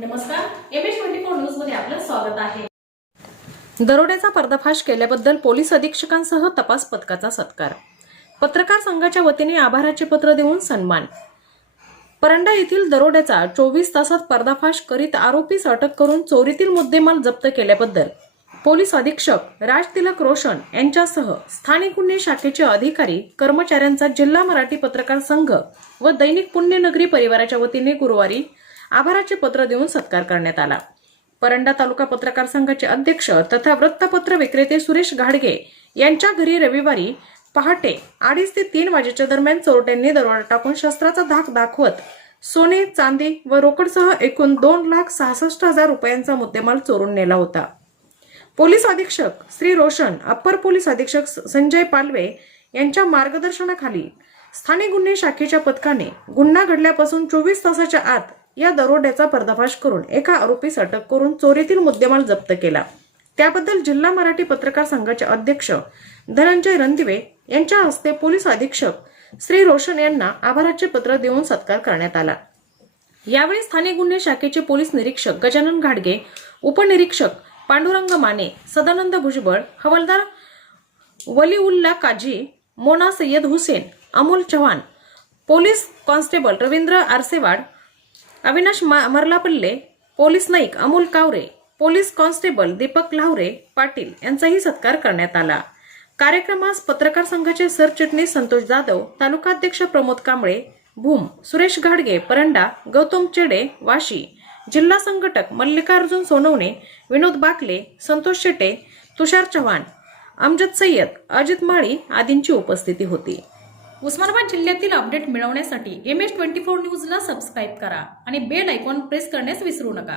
नमस्कार M H twenty four न्यूजमध्ये आपलं स्वागत आहे. दरोड्याचा पर्दाफाश केल्याबद्दल पोलीस अधीक्षकांसह तपास पथकाचा सत्कार. पत्रकार संघाच्या वतीने आभाराचे पत्र देऊन सन्मान. परंडा येथील दरोड्याचा चोवीस तासात पर्दाफाश करीत आरोपीस अटक करून चोरीतील मुद्देमाल जप्त केल्याबद्दल पोलीस अधीक्षक राज तिलक रोशन यांच्यासह स्थानिक गुन्हे शाखेचे अधिकारी कर्मचाऱ्यांचा जिल्हा मराठी पत्रकार संघ व दैनिक पुण्यनगरी परिवाराच्या वतीने गुरुवारी आभाराचे पत्र देऊन सत्कार करण्यात आला. परंडा तालुका पत्रकार संघाचे अध्यक्ष तथा वृत्तपत्र विक्रेते सुरेश घाडगे यांच्या घरी रविवारी पहाटे अडीच ते तीन वाजेच्या दरम्यान चोरट्यांनी दरोडा टाकून शस्त्राचा धाक दाखवत सोने चांदी व रोकडसह एकूण दोन लाख सहासष्ट हजार रुपयांचा मुद्देमाल चोरून नेला होता. पोलीस अधीक्षक श्री रोशन अप्पर पोलीस अधीक्षक संजय पालवे यांच्या मार्गदर्शनाखाली स्थानिक गुन्हे शाखेच्या पथकाने गुन्हा घडल्यापासून चोवीस तासाच्या आत या दरोड्याचा पर्दाफाश करून एका आरोपीस अटक करून चोरीतील मुद्देमाल जप्त केला. त्याबद्दल जिल्हा मराठी पत्रकार संघाचे अध्यक्ष धनंजय रणदिवे यांच्या हस्ते पोलीस अधीक्षक श्री रोशन यांना आभाराचे पत्र देऊन सत्कार करण्यात आला. यावेळी स्थानिक गुन्हे शाखेचे पोलीस निरीक्षक गजानन घाडगे उपनिरीक्षक पांडुरंग माने सदानंद भुजबळ हवालदार Waliullah Kazi Mona Sayyad Hussain Amol Chavan police constable Ravindra Arsewad Avinash Marlapalle police Naik Amol Kaware police constable Deepak Laware Patil यांचाही सत्कार करण्यात आला. कार्यक्रमास पत्रकार संघाचे सरचिटणीस संतोष जाधव तालुकाध्यक्ष प्रमोद कांबळे भूम सुरेश घाडगे परंडा गौतम चेडे वाशी जिल्हा संघटक मल्लिकार्जुन सोनवणे विनोद बाकले संतोष शेटे तुषार चव्हाण अमजद सय्यद अजित माळी आदींची उपस्थिती होती. उस्मानाबाद जिल्ह्यातील अपडेट मिळवण्यासाठी एम एच ट्वेंटी फोर न्यूजला सबस्क्राईब करा आणि बेल आयकॉन प्रेस करण्यास विसरू नका.